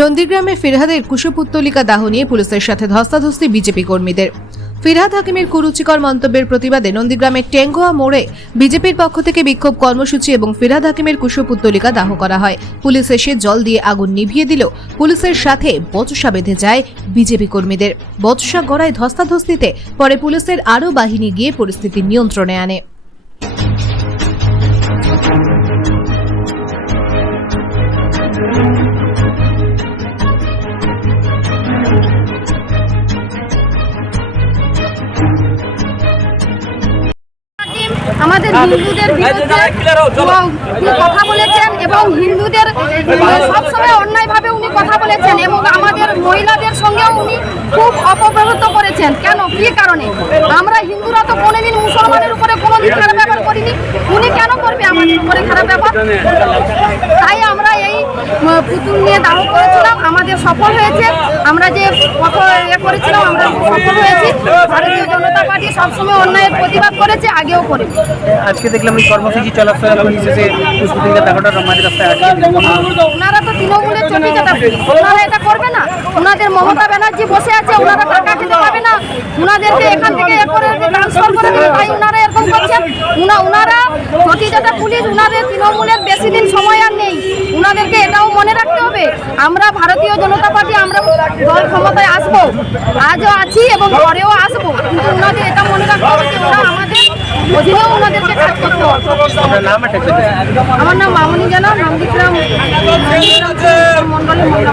নন্দীগ্রামে ফিরহাদের কুশপুত্তলিকা দাহ নিয়ে পুলিশের সাথে ধস্তাধস্তি বিজেপি কর্মীদের। ফিরহাদ হাকিমের কুরুচিকর মন্তব্যের প্রতিবাদে নন্দীগ্রামের টেঙ্গুয়া মোড়ে বিজেপির পক্ষ থেকে বিক্ষোভ কর্মসূচি এবং ফিরহাদ হাকিমের কুশপুত্তলিকা দাহ করা হয়। পুলিশ এসে জল দিয়ে আগুন নিভিয়ে দিলেও পুলিশের সাথে বচসা বেঁধে যায় বিজেপি কর্মীদের। বচসা গড়ায় ধস্তাধস্তিতে পরে পুলিশের আরও বাহিনী গিয়ে পরিস্থিতি নিয়ন্ত্রণে আনে। আমাদের হিন্দুদের বিরুদ্ধে উনি কথা বলেছেন এবং হিন্দুদের সবসময় অন্যায়ভাবে উনি কথা বলেছেন এবং আমাদের মহিলাদের সঙ্গেও উনি খুব অপব্যবহৃত করেছেন। কেন, কি কারণে? আমরা হিন্দুরা তো কোনোদিন মুসলমানের উপরে কোনোদিন খারাপ ব্যবহার করিনি, উনি কেন করবে আমাদের উপরে খারাপ ব্যবহার? তাই আমরা এই পুতুল নিয়ে দাহ করেছিলাম, আমাদের সফল হয়েছে। আমরা যে করেছিলাম আমরা সফল হয়েছি। ভারতীয় জনতা পার্টি সবসময় অন্যায়ের প্রতিবাদ করেছে, আগেও করে। আজকে দেখলাম এই কর্মসূচি চলাফেরা শেষে ওনারা তো তৃণমূলের চটিচাটা, ওনারা এটা করবে না। ওনাদের মমতা ব্যানার্জি বসে আছে, ওনারা টাকা খেতে পাবে না, ওনাদেরকে এখান থেকে ট্রান্সফার করে দেবে, তাই ওনারা এরকম করছেন। ওনারা চটিচাটা পুলিশ, ওনাদের তৃণমূলের বেশি দিন সময় আর নেই। ওনাদেরকে এটাও মনে রাখতে হবে, আমরা ভারতীয় জনতা পার্টি আমরা দল ক্ষমতায় আসবো, আজও আছি এবং পরেও আসবো, কিন্তু ওনাদের এটা মনে রাখতে হবে যে ওরা আমাদের অধীনেও ওনাদেরকে কাজ করতে হবে। আমার নাম মামনি জানা, নন্দীগ্রাম মন্ডলের মহিলা।